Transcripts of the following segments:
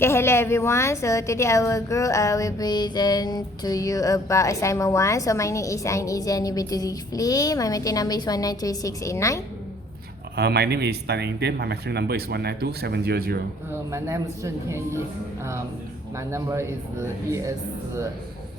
Okay, hello everyone. So today our group will present to you about assignment 1. So my name is Ain Iziani binti Zulkifli. My meeting number is 193689. My name is Tan Eng Tien. My metric number is 192700. My name is Shen Tianyi. My number is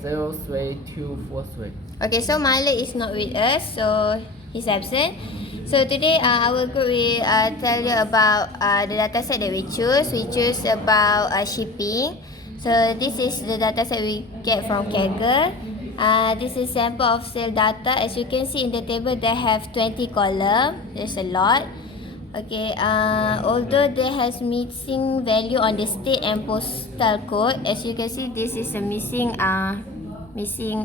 ES03243. Okay, so Malik is not with us, so he's absent. So today our group will tell you about the data set that we choose. We choose about shipping. So this is the data set we get from Kaggle. This is sample of sale data. As you can see in the table, they have 20 columns. There's a lot. Okay, although there has missing value on the state and postal code, as you can see, this is a missing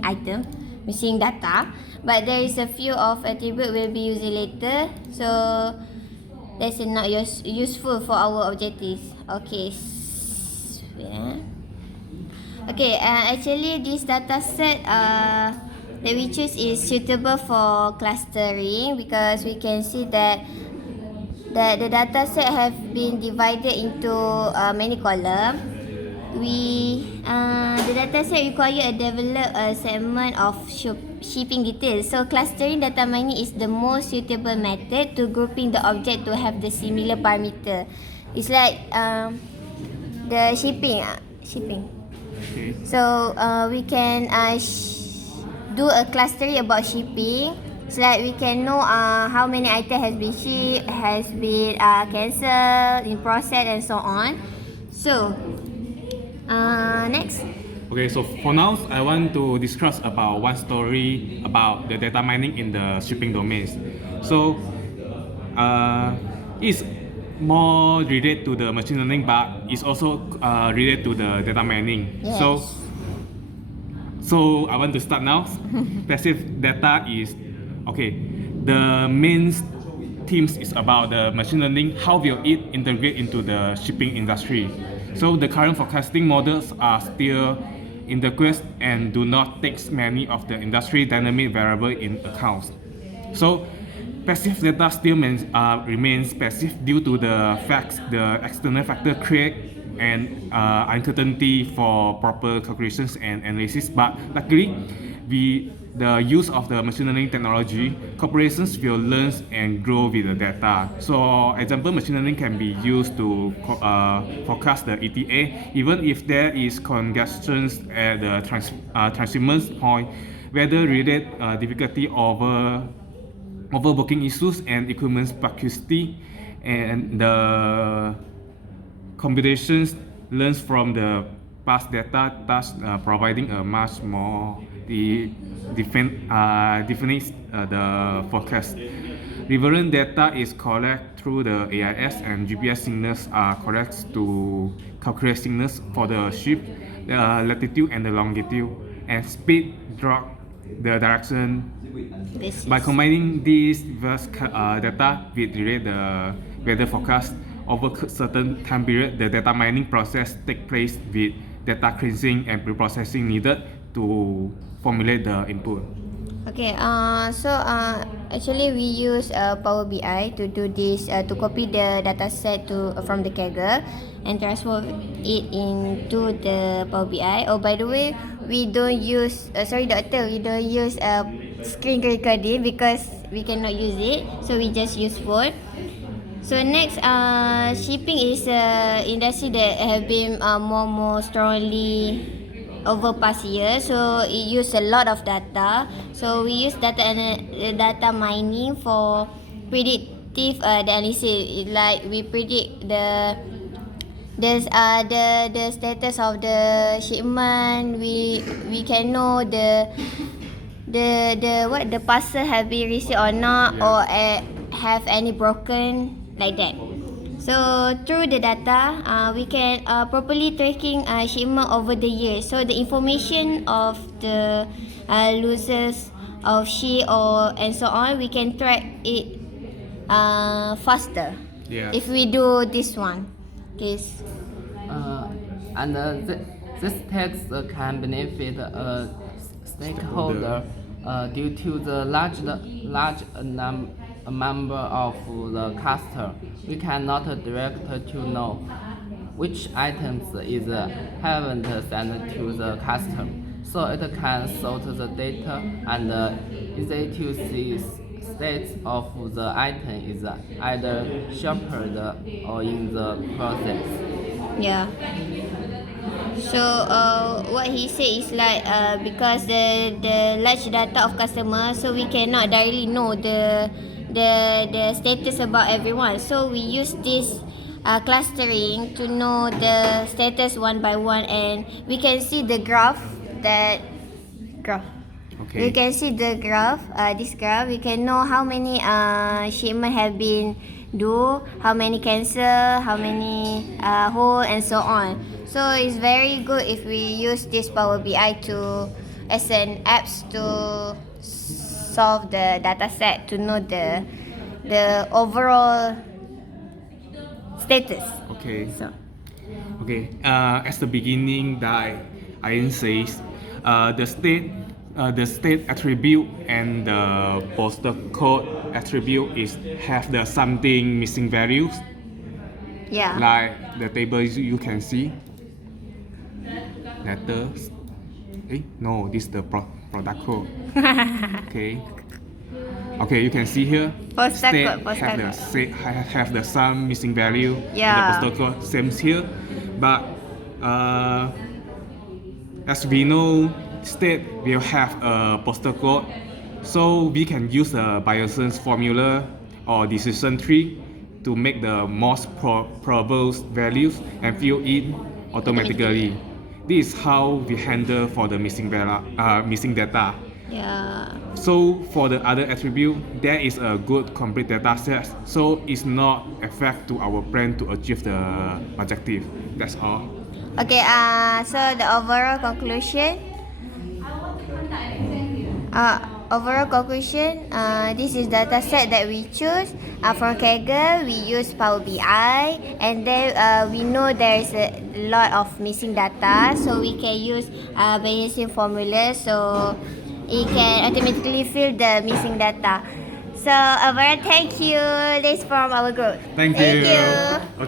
item, missing data. But there is a few of attribute we'll be using later, so that's not useful for our objectives. Okay, okay. Actually, this data set that we choose is suitable for clustering because we can see that the data set have been divided into many columns. The data set require a develop a segment of shipping details. So clustering data mining is the most suitable method to grouping the object to have the similar parameter. It's like the shipping. Okay. So we can do a clustering about shipping. So like we can know how many items has been shipped, has been cancelled, in process, and so on. So next. Okay, so for now, I want to discuss about one story about the data mining in the shipping domains. So, it's more related to the machine learning, but it's also related to the data mining. Yes. So I want to start now. Passive data is okay. The main themes is about the machine learning. How will it integrate into the shipping industry? So the current forecasting models are still in the quest and do not take many of the industry dynamic variable in account. So passive data still remains passive due to the facts the external factor create and uncertainty for proper calculations and analysis. But luckily, the use of the machine learning technology, corporations will learn and grow with the data. So, example, machine learning can be used to forecast the ETA, even if there is congestion at the transshipment point, weather-related difficulty over overbooking issues and equipment scarcity, and the computations learns from the past data, thus providing a much more definite the forecast. Relevant data is collected through the AIS and GPS signals are collected to calculate signals for the ship, the latitude and the longitude, and speed drop the direction. By combining these various data with the weather forecast over certain time period, the data mining process takes place with data cleansing and pre-processing needed to formulate the input. Okay, so actually we use Power BI to do this, to copy the data set from the Kaggle and transfer it into the Power BI. Oh, by the way, we don't use, sorry doctor, we don't use screen recording because we cannot use it, so we just use phone. So next, shipping is industry that have been more strongly over past years, so it use a lot of data. So we use data mining for predictive analysis. Like we predict the status of the shipment. We can know the what the parcel have been received or not, or have any broken, like that. So through the data, we can properly tracking shipment over the years. So the information of the losses of ship and so on, we can track it faster. Yeah. If we do this one. Okay. This text can benefit a stakeholder due to the large number of the cluster. We cannot direct to know which items is haven't sent to the customer, so it can sort the data and easy to see states of the item is either sharpened or in the process. Yeah. So what he said is like because the large data of customers, so we cannot directly know the status about everyone. So we use this clustering to know the status one by one, and we can see the graph. Okay. We can see the graph. This graph, we can know how many shipment have been do, how many cancel, how many hold, and so on. So it's very good if we use this Power BI to as an apps to solve the data set to know the overall status. Okay. So Okay. As the beginning, that Ian says, the state attribute and the postal code attribute is have the something missing values, yeah. like the table you can see. Letters. No, this is the product code. Okay. Okay, you can see here. Postal State code, postal have the code. have the some missing value. Yeah. And the postal code same here, but as we know, state will have a postal code, so we can use the Bayeson's formula or decision tree to make the most probable values and fill in automatically. This is how we handle for the missing data. Yeah. So for the other attribute, there is a good complete data set, so it's not affect to our plan to achieve the objective. That's all. Okay, so the overall conclusion. This is data set that we choose. From Kaggle, we use Power BI, and then we know there is a lot of missing data, so we can use Bayesian formula, so it can automatically fill the missing data. So, Avara, thank you. This from our group. Thank you. Thank you. Okay.